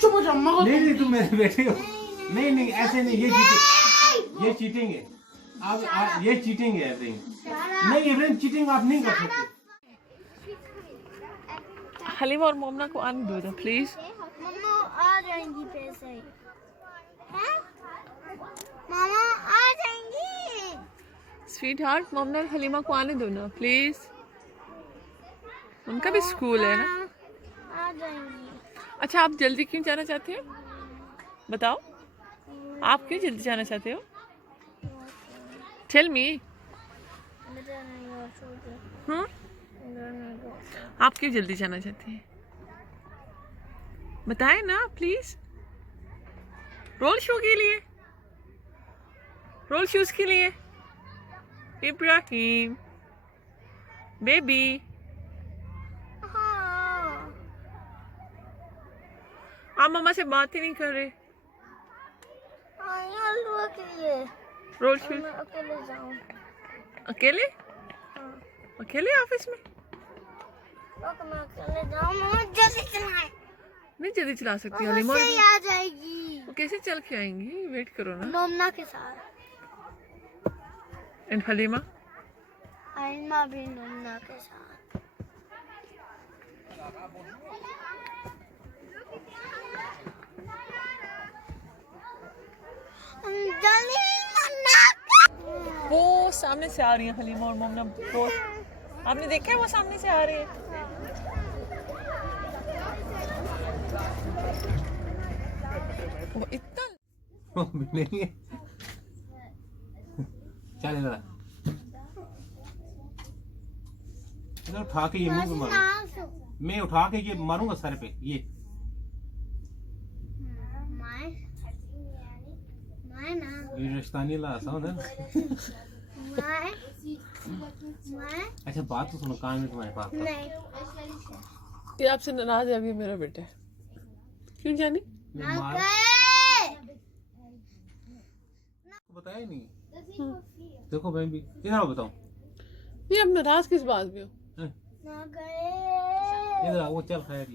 चुप हो जाओ अम्मा को। नहीं तुम मेरे बेटे हो। नहीं ऐसे नहीं, ये चीटिंग है। आप ये चीटिंग है एवरीथिंग। नहीं एवरीथिंग चीटिंग आप नहीं कर सकते। हलीमा और मोमना को आने दो ना प्लीज। मम्मा आ जाएंगी पैसे हैं? मामा आ जाएंगी। स्वीट हार्ट, मोमना और हलीमा को आने दो ना प्लीज, उनका भी स्कूल है ना। आ जाएंगी। अच्छा आप जल्दी क्यों जाना चाहते हो, बताओ आप क्यों जल्दी जाना चाहते हो? Tell me. आप क्यों जल्दी जाना चाहते हैं, बताएं ना प्लीज। रोल शो के लिए, रोल शूज के लिए। इब्राहिम बेबी, आप मम्मा से बात ही नहीं कर रहे। रोल शूज अकेले जाऊं? अकेले? अकेले ऑफिस में? मैं अकेले जाऊं? मम्मा जल्दी चलाएं। नहीं जल्दी चला सकती हो। मम्मा से आ जाएगी। वो कैसे चल के आएंगी, वेट करो ना। मोमना के साथ। एंड हलीमा? हलीमा भी मोमना के साथ। वो सामने से आ रही है हलीमा और मोमना। वो आपने देखा है, वो सामने से आ रही है। वो इतना नहीं है। चल इधर उठा के ये मुंह पे मारूं। मैं उठा के ये मारूंगा सर पे। ये रिश्ता नहीं ला सा ना। अच्छा बात तो सुनो, कान में तुम्हारे बात नहीं। ये आपसे नाराज है अभी मेरा बेटा। क्यों जानी? बताया नहीं। देखो मैं भी इधर बताऊं। ये अब नाराज किस बात में हो? इधर वो चल खैर।